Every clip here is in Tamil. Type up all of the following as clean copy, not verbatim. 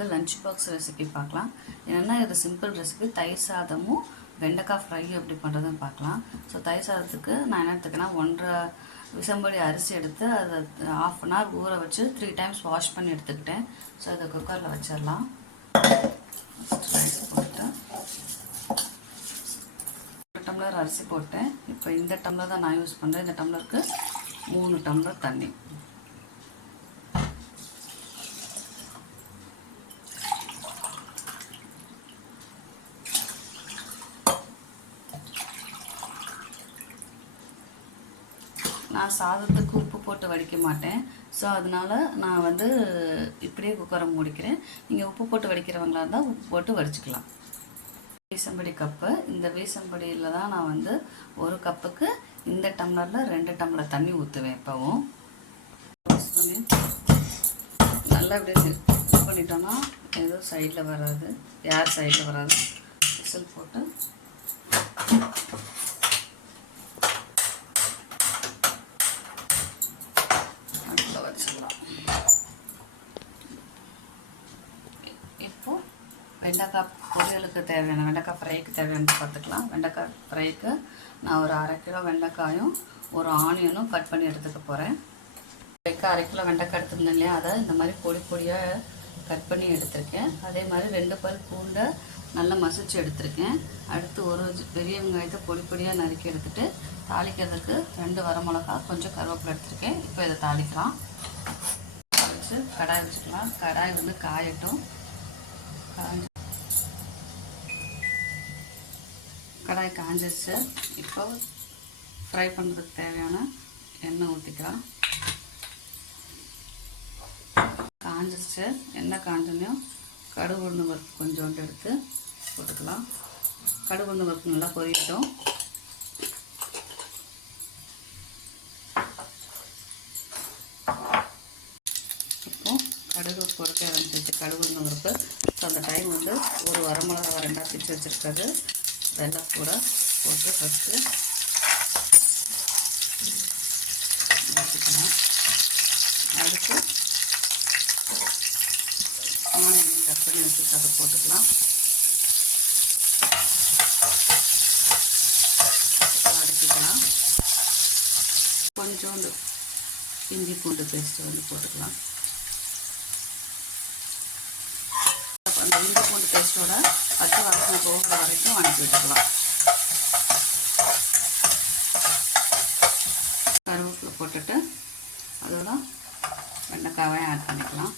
உங்களுக்கு லஞ்ச் பாக்ஸ் ரெசிபி பார்க்கலாம். என்னென்னா இது சிம்பிள் ரெசிபி. தயிர் சாதமும் வெண்டைக்காய் ஃப்ரை எப்படி பண்ணுறதுன்னு பார்க்கலாம். ஸோ தயிர் சாதத்துக்கு நான் என்ன எடுத்துக்கேன்னா 1.5 விசம்படி அரிசி எடுத்து அதை ½ அன் ஹவர் ஊற வச்சு 3 டைம்ஸ் வாஷ் பண்ணி எடுத்துக்கிட்டேன். ஸோ அதை குக்கரில் வச்சிடலாம். ரைஸ் போட்டு 1 டம்ளர் அரிசி போட்டேன். இப்போ இந்த டம்ளர் தான் நான் யூஸ் பண்ணுறேன். இந்த டம்ளருக்கு 3 டம்ளர் தண்ணி. நான் சாதத்துக்கு உப்பு போட்டு வடிக்க மாட்டேன். ஸோ அதனால் நான் இப்படியே குக்கரை மூடிக்கிறேன். நீங்கள் உப்பு போட்டு வடிக்கிறவங்களா இருந்தால் உப்பு போட்டு வடிச்சுக்கலாம். வீசம்படி கப்பு. இந்த வீசம்படியில் தான் நான் 1 கப்புக்கு இந்த டம்ளரில் 2 டம்ளர் தண்ணி ஊற்றுவேன். எப்போவும் யூஸ் பண்ணி நல்லா இப்படியே மிக்ஸ் பண்ணிட்டோன்னா எதுவும் சைடில் வராது, யார் சைடில் வராது. விசில் போட்டு வெண்டைக்காய் பொரியலுக்கு தேவையான வெண்டைக்காய் ஃப்ரைக்கு தேவையானது பார்த்துக்கலாம். வெண்டைக்காய் ஃப்ரைக்கு நான் ஒரு 1/2 கிலோ வெண்டைக்காயும் ஒரு ஆனியனும் கட் பண்ணி எடுத்துக்க போகிறேன். ஃப்ரைக்கு 1/2 கிலோ வெண்டைக்காய் எடுத்துருந்தேன் இல்லையா, அதை இந்த மாதிரி பொடி பொடியாக கட் பண்ணி எடுத்திருக்கேன். அதே மாதிரி 2 பல் பூண்டை நல்லா மசிச்சு எடுத்திருக்கேன். அடுத்து ஒரு பெரிய வெங்காயத்தை பொடி பொடியாக நறுக்கி எடுத்துகிட்டு தாளிக்கிறதுக்கு 2 வரமிளகா, கொஞ்சம் கருவேப்பிலை எடுத்திருக்கேன். இப்போ இதை தாளிக்கலாம். தாளித்து கடாய் வச்சுக்கலாம். கடாய் காயட்டும். கடாய் காஞ்சிச்சு. இப்போ ஃப்ரை பண்ணுறதுக்கு தேவையான எண்ணெய் ஊற்றிக்கலாம். காஞ்சிச்சு. எண்ணெய் காஞ்சனையும் கடுகு உளுந்து பருப்பு கொஞ்சோண்டு எடுத்து போட்டுக்கலாம். கடுகு உளுந்து பருப்பு நல்லா பொரியட்டும். இப்போ கடுகு பொறுக்க ஆரம்பிச்சிச்சு கடுகு உளுந்து பருப்பு. ஸோ அந்த டைம் ஒரு வரமிளகா 2ஆக பிச்சு வச்சுருக்கிறது வெள்ளை கூட போட்டு ஃபஸ்ட்டு வச்சுக்கலாம். அடுத்து ஆனியன் கட் பண்ணி வச்சுட்டு அதை போட்டுக்கலாம். அடிச்சுக்கலாம். கொஞ்சோண்டு இஞ்சி பூண்டு பேஸ்ட்டு போட்டுக்கலாம். அந்த இஞ்சி பூண்டு பேஸ்ட்டோட பச்சை வாசனை போகிற வரைக்கும் வதக்கி விட்டுக்கலாம். கருவேப்பிலை போட்டுட்டு அதோட வெண்டைக்காவையும் ஆட் பண்ணிக்கலாம்.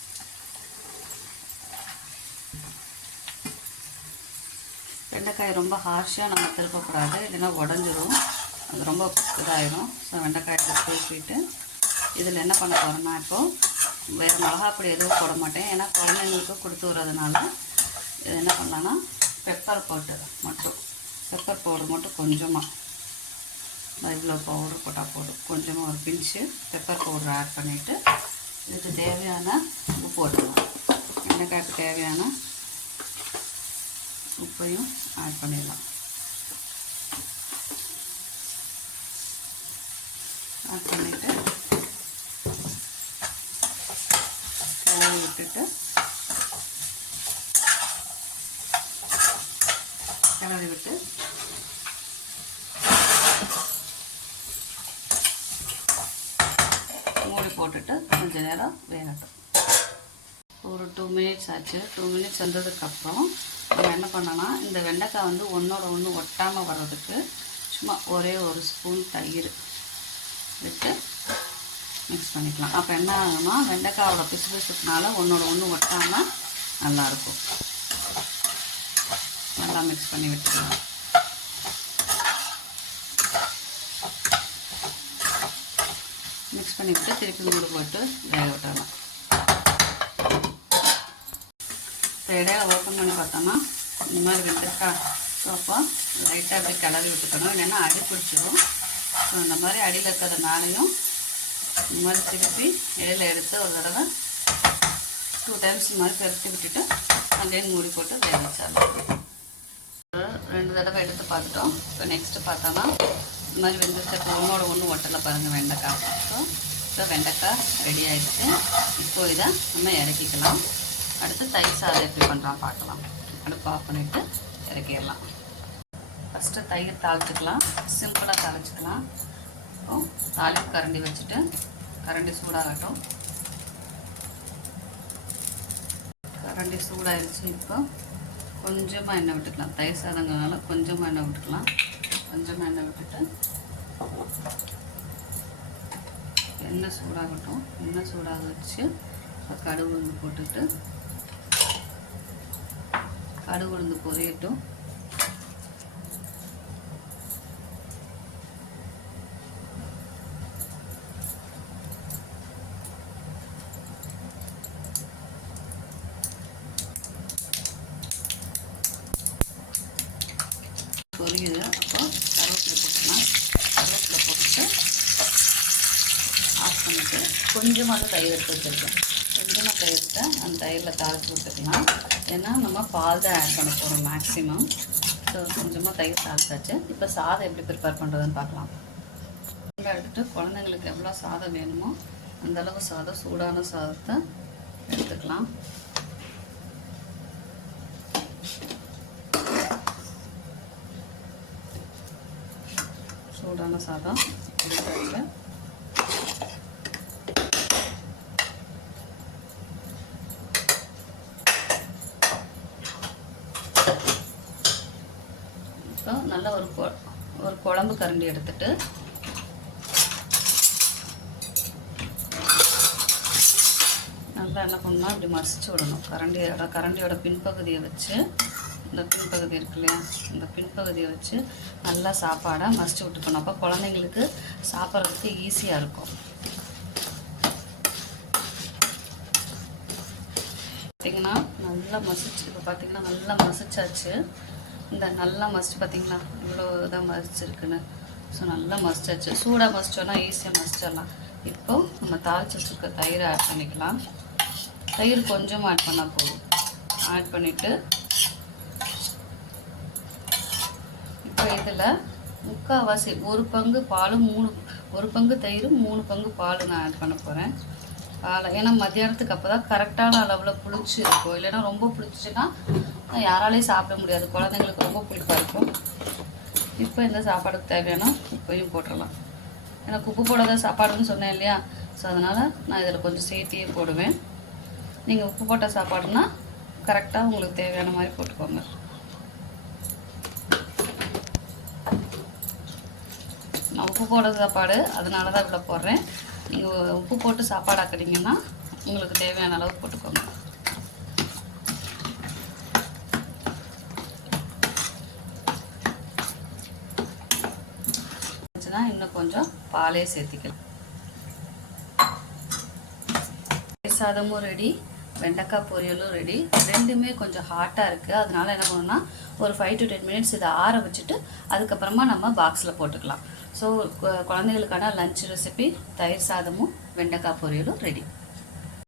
வெண்டைக்காய் ரொம்ப ஹார்ஷாக நம்ம திருப்பக்கூடாது, இல்லைன்னா உடஞ்சிரும், அது ரொம்ப இதாகிடும். ஸோ வெண்டைக்காயை திருப்பிட்டு இதில் என்ன பண்ண போகிறோன்னா, இப்போது வேறு மிளகாப்பொடி எதுவும் போட மாட்டேன். ஏன்னா குழந்தைங்களுக்கு கொடுத்து வர்றதுனால இது என்ன பண்ணலான்னா பெப்பர் பவுடர் மட்டும் கொஞ்சமாக, இவ்வளோ பவுடர் போட்டால் போதும். கொஞ்சமாக ஒரு பிஞ்சு பெப்பர் பவுடர் ஆட் பண்ணிவிட்டு இதுக்கு தேவையான உப்பு போட்டுக்கலாம். வெண்டைக்காய்க்கு தேவையான உப்பையும் ஆட் பண்ணிடலாம். ஆட் பண்ணிவிட்டு கிளறி விட்டுட்டு மூடி போட்டுட்டு கொஞ்சம் நேரம் வேகட்டும். ஒரு 2 மினிட்ஸ் ஆச்சு. 2 மினிட்ஸ் வந்ததுக்கப்புறம் நம்ம என்ன பண்ணோன்னா, இந்த வெண்டைக்காய் ஒன்றோட ஒன்று ஒட்டாமல் வர்றதுக்கு சும்மா ஒரே ஒரு ஸ்பூன் தயிர் விட்டு மிக்ஸ் பண்ணிக்கலாம். அப்போ என்ன ஆகும்னா, வெண்டைக்காயோட பிசுபிசுக்குனால ஒன்றோட ஒன்று ஒட்டாமல் நல்லாயிருக்கும். நல்லா மிக்ஸ் பண்ணி விட்டுக்கலாம். மிக்ஸ் பண்ணிவிட்டு திருப்பி மூடி போட்டு வேக விட்டுடலாம். இப்போ இடையில ஓப்பன் பண்ணி பார்த்தோன்னா இந்த மாதிரி வெண்டைக்காய் சோப்பா லைட்டாக அப்படி கிளறி விட்டுக்கணும், இல்லைன்னா அடி பிடிச்சிடும். ஸோ இந்த மாதிரி அடியில் இருக்கிறதுனாலையும் இந்த மாதிரி திருப்பி இடையில எடுத்து ஒரு தடவை 2 டைம்ஸ் இந்த மாதிரி பெருட்டி விட்டுட்டு அங்கேயும் மூடி போட்டு வேக வச்சிடலாம். 2 தடவை எடுத்து பார்த்துட்டோம். இப்போ நெக்ஸ்ட்டு பார்த்தோன்னா இந்த மாதிரி வெந்துருச்சு. ஒன்றோட ஒன்று ஒட்டலை பாருங்கள் வெண்டைக்காய். ஸோ வெண்டைக்காய் ரெடி ஆகிடுச்சு. இப்போ இதை நம்ம இறக்கிக்கலாம். அடுத்து தயிர் சாதம் எப்படி பண்ணுறான் பார்க்கலாம். அடுப்பு ஆஃப் பண்ணிவிட்டு இறக்கிடலாம். ஃபஸ்ட்டு தயிர் தாளிச்சிக்கலாம். சிம்பிளாக தாளிச்சிக்கலாம். அப்புறம் தாளிப்பு கரண்டி வச்சுட்டு கரண்டி சூடாகட்டும். கரண்டி சூடாகிடுச்சு. இப்போ கொஞ்சமாக எண்ணெய் விட்டுக்கலாம். தயிர் சாதங்கிறதுனால கொஞ்சமாக எண்ணெய் விட்டுக்கலாம். கொஞ்சமாக எண்ணெய் விட்டுட்டு எண்ணெய் சூடாகட்டும். எண்ணெய் சூடாக வச்சு கடுகு உளுந்து போட்டுட்டு கடுகு உளுந்து பொரியட்டும். பொரியுது. அப்போ கருவேப்பிலை போட்டுக்கலாம். கருவேப்பிலை போட்டுட்டு ஆஃப் பண்ணிவிட்டு கொஞ்சமாக தயிர் எடுத்து வச்சுருக்கேன். கொஞ்சமாக தயிர் எடுத்து அந்த தயிரில் தாளித்து விட்டுக்கலாம். ஏன்னா நம்ம பால் தான் ஆட் பண்ண போகிறோம் மேக்ஸிமம். ஸோ கொஞ்சமாக தயிர் தாளிச்சாச்சு. இப்போ சாதம் எப்படி ப்ரிப்பேர் பண்ணுறதுன்னு பார்க்கலாம். எடுத்துகிட்டு குழந்தைங்களுக்கு எவ்வளோ சாதம் வேணுமோ அந்தளவு சாதம், சூடான சாதத்தை எடுத்துக்கலாம். சூடான சாதம் எடுத்தாச்சு. இப்போ நல்ல ஒரு குழம்பு கரண்டி எடுத்துட்டு நல்லா என்ன பண்ணணும், இப்படி மசிச்சு விடணும். கரண்டியோட பின்பகுதியை வச்சு, இந்த பின்பகுதி இருக்கு இல்லையா, இந்த பின்பகுதியை வச்சு நல்லா சாப்பாடை மசிச்சு விட்டுக்கணும். அப்போ குழந்தைங்களுக்கு சாப்பிட்றதுக்கு ஈஸியாக இருக்கும். பார்த்திங்கன்னா நல்லா மசிச்சு, இப்போ பார்த்திங்கன்னா நல்லா மசிச்சாச்சு. இந்த நல்லா மசிச்சு பார்த்திங்களா இவ்வளோ இதாக மசிச்சிருக்குன்னு. ஸோ நல்லா மசிச்சாச்சு. சூடாக மசிச்சோன்னா ஈஸியாக மசிச்சிடலாம். இப்போது நம்ம தாளிச்சு வச்சுருக்க தயிரை ஆட் பண்ணிக்கலாம். தயிர் கொஞ்சமாக ஆட் பண்ணால் போதும். ஆட் பண்ணிவிட்டு இப்போ இதில் முக்கால்வாசி ஒரு பங்கு பாலும் ஒரு பங்கு தயிர் 3 பங்கு பால் நான் ஆட் பண்ண போகிறேன். பால் ஏன்னா மத்தியானத்துக்கு அப்போ தான் கரெக்டான அளவில் புளிச்சு இருக்கும். இல்லைன்னா ரொம்ப புளிச்சுன்னா யாராலையும் சாப்பிட முடியாது. குழந்தைங்களுக்கு ரொம்ப புளிப்பாக இருக்கும். இப்போ இந்த சாப்பாடுக்கு தேவையான உப்பையும் போட்டுடலாம். எனக்கு உப்பு போடாத சாப்பாடுன்னு சொன்னேன் இல்லையா, ஸோ அதனால் நான் இதில் கொஞ்சம் சேர்த்தியே போடுவேன். நீங்கள் உப்பு போட்ட சாப்பாடுனா கரெக்டாக உங்களுக்கு தேவையான மாதிரி போட்டுக்கோங்க. நான் உப்பு போடாத சாப்பாடு அதனால தான் இவ்வளோ போடுறேன். நீங்கள் உப்பு போட்டு சாப்பாடு ஆக்குறீங்கன்னா உங்களுக்கு தேவையான அளவு போட்டுக்கோங்க. இன்னும் கொஞ்சம் பாலே சேர்த்திக்கலாம். சாதமும் ரெடி, வெண்டைக்காய் பொரியலும் ரெடி. ரெண்டுமே கொஞ்சம் ஹாட்டாக இருக்குது. அதனால என்ன பண்ணணும்னா ஒரு 5 to 10 minutes இதை ஆற வச்சுட்டு அதுக்கப்புறமா நம்ம பாக்ஸில் போட்டுக்கலாம். ஸோ குழந்தைகளுக்கான லஞ்ச் ரெசிபி தயிர் சாதமும் வெண்டைக்காய் பொரியலும் ரெடி.